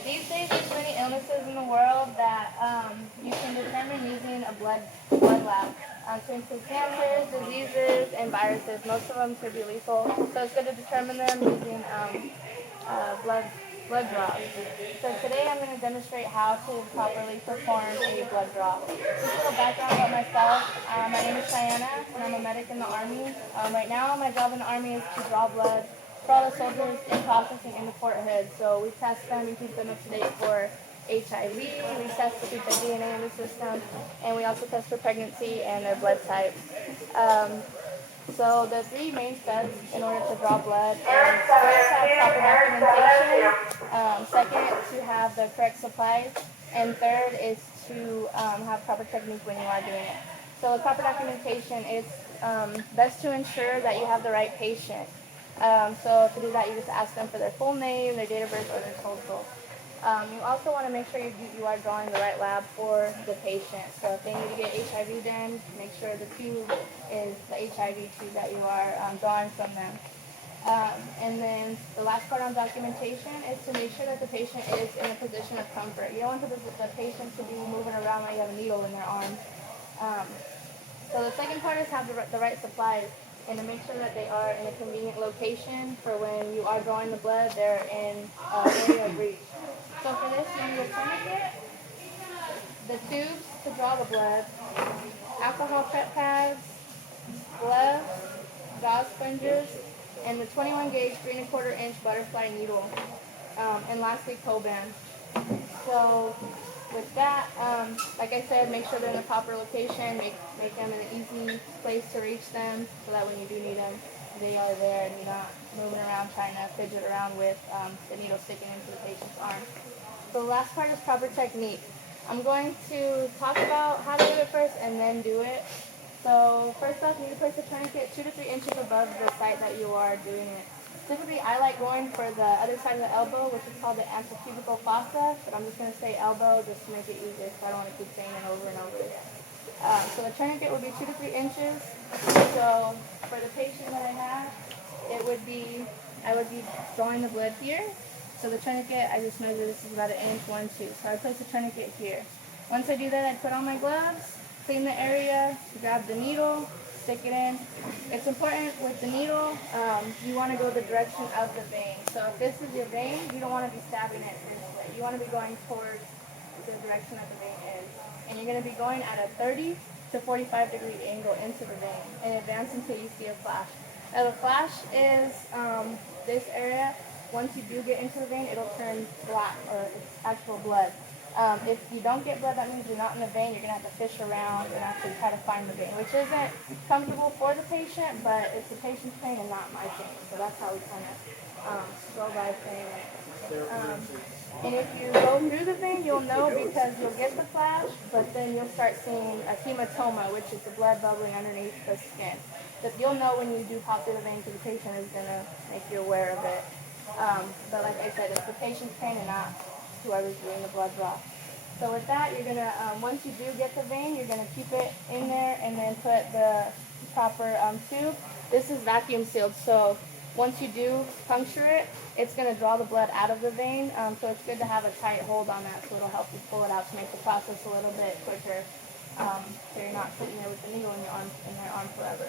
These days, there's many illnesses in the world that you can determine using a blood lab to include cancers, diseases, and viruses. Most of them could be lethal, so it's good to determine them using blood draws. So today, I'm going to demonstrate how to properly perform a blood draw. Just a little background about myself. My name is Cheyenne, and I'm a medic in the Army. Right now, my job in the Army is to draw blood for all the soldiers in processing in the Fort Hood. So we test them and keep them up to date for HIV, we test to keep their DNA in the system, and we also test for pregnancy and their blood type. So the three main steps in order to draw blood is first have proper documentation, second to have the correct supplies, and third is to have proper technique when you are doing it. So with proper documentation, it's best to ensure that you have the right patient. So to do that, you just ask them for their full name, their date of birth, or their social. You also want to make sure you are drawing the right lab for the patient. So if they need to get HIV done, make sure the tube is the HIV tube that you are drawing from them. And then the last part on documentation is to make sure that the patient is in a position of comfort. You don't want the patient to be moving around like you have a needle in their arm. So the second part is have the right supplies and to make sure that they are in a convenient location for when you are drawing the blood, they're in area of reach. So for this, you need a tourniquet, the tubes to draw the blood, alcohol prep pads, gloves, gauze sponges, and the 21 gauge 3 1/4 inch butterfly needle, and lastly Coban. So with that, like I said, make sure they're in the proper location, make them in an easy place to reach them so that when you do need them, they are there and you're not moving around trying to fidget around with the needle sticking into the patient's arm. So the last part is proper technique. I'm going to talk about how to do it first and then do it. So first off, you need to place the tourniquet 2 to 3 inches above the site that you are doing it. Typically, I like going for the other side of the elbow, which is called the antecubital fossa, but I'm just going to say elbow just to make it easier, so I don't want to keep saying it over and over again. So the tourniquet would be 2 to 3 inches. So for the patient that I have, I would be drawing the blood here. So the tourniquet, I just measure this is about 1 inch, 1, 2. So I place the tourniquet here. Once I do that, I put on my gloves, clean the area, grab the needle, stick it in. It's important with the needle, you want to go the direction of the vein. So if this is your vein, you don't want to be stabbing it this way. You want to be going towards the direction that the vein is. And you're going to be going at a 30 to 45 degree angle into the vein and advance until you see a flash. Now the flash is this area. Once you do get into the vein, it'll turn black or it's actual blood. If you don't get blood, that means you're not in the vein. You're going to have to fish around and actually try to find the vein, which isn't comfortable for the patient, but it's the patient's pain and not my pain. So that's how we kind of go by pain. And if you go through the vein, you'll know because you'll get the flash, but then you'll start seeing a hematoma, which is the blood bubbling underneath the skin. That you'll know when you do pop through the vein because the patient is going to make you aware of it. But like I said, it's the patient's pain and not whoever's doing the blood draw. So with that, you're going to, once you do get the vein, you're going to keep it in there and then put the proper tube. This is vacuum sealed, so once you do puncture it, it's going to draw the blood out of the vein. So it's good to have a tight hold on that so it'll help you pull it out to make the process a little bit quicker. So you're not sitting there with the needle in your arm forever.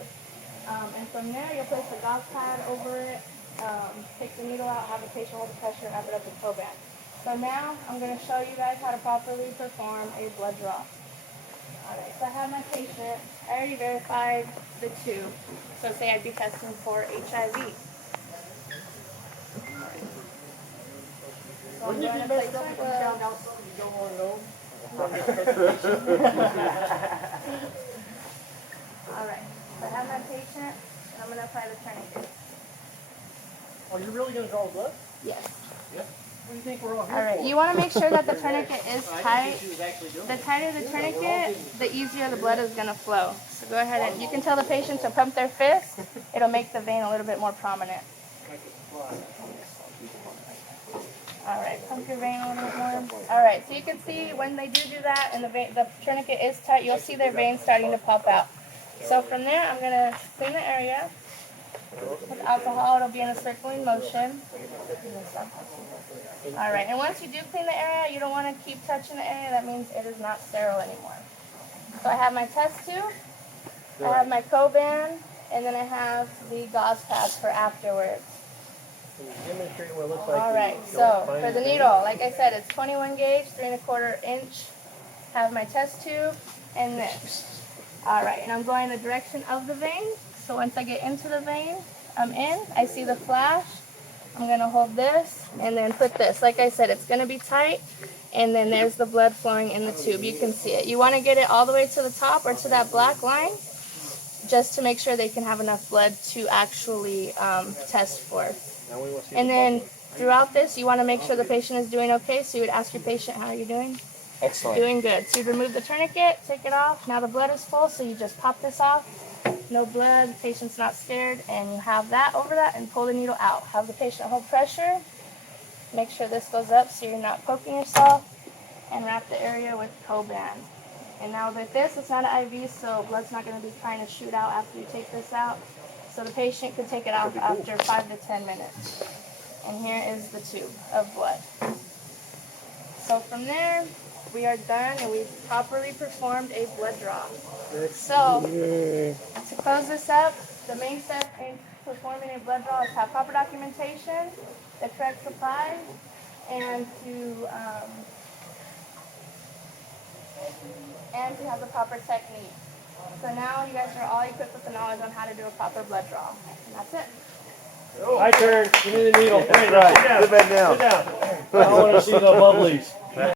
And from there, you'll place the gauze pad over it, take the needle out, have the patient hold the pressure, wrap it up with Coban. So now I'm going to show you guys how to properly perform a blood draw. Alright, so I have my patient. I already verified the tube. So say I'd be testing for HIV. So I'm going to place my gloves. You don't want to know? Alright, so I have my patient, and I'm going to apply the tourniquet. Are you really going to draw blood? Yes. Yeah. What do you think we're all here Alright, for? you want to make sure that the tourniquet is tight. She was actually doing The it. tighter the tourniquet, the easier the blood is going to flow. So go ahead and you can tell the patient to pump their fist. It'll make the vein a little bit more prominent. Alright, pump your vein a little bit more. Alright, so you can see when they do that and the tourniquet is tight, you'll see their veins starting to pop out. So from there, I'm going to clean the area. With alcohol, it'll be in a circling motion. Alright, and once you do clean the area, you don't want to keep touching the area. That means it is not sterile anymore. So I have my test tube, I have my Coban, and then I have the gauze pads for afterwards. Can you demonstrate what it looks like? Alright, so for the needle, like I said, it's 21 gauge, 3 1/4 inch. Have my test tube and this. Alright, and I'm going the direction of the vein. So once I get into the vein, I'm in, I see the flash. I'm going to hold this and then put this. Like I said, it's going to be tight, and then there's the blood flowing in the tube. You can see it. You want to get it all the way to the top or to that black line just to make sure they can have enough blood to actually test for. And then throughout this, you want to make sure the patient is doing okay. So you would ask your patient, how are you doing? Excellent. Doing good. So you remove the tourniquet, take it off. Now the blood is full, so you just pop this off. No blood, the patient's not scared, and you have that over that and pull the needle out. Have the patient hold pressure. Make sure this goes up so you're not poking yourself, and wrap the area with Coban. And now with this, it's not an IV, so blood's not going to be trying to shoot out after you take this out. So the patient could take it out after 5 to 10 minutes. And here is the tube of blood. So from there, we are done and we've properly performed a blood draw. So to close this up, the main step in performing a blood draw is to have proper documentation, the correct supplies, and to have the proper technique. So now you guys are all equipped with the knowledge on how to do a proper blood draw. And that's it. My turn. Give me the needle. That's right. Sit back down. Sit down. I want to see the bubblies.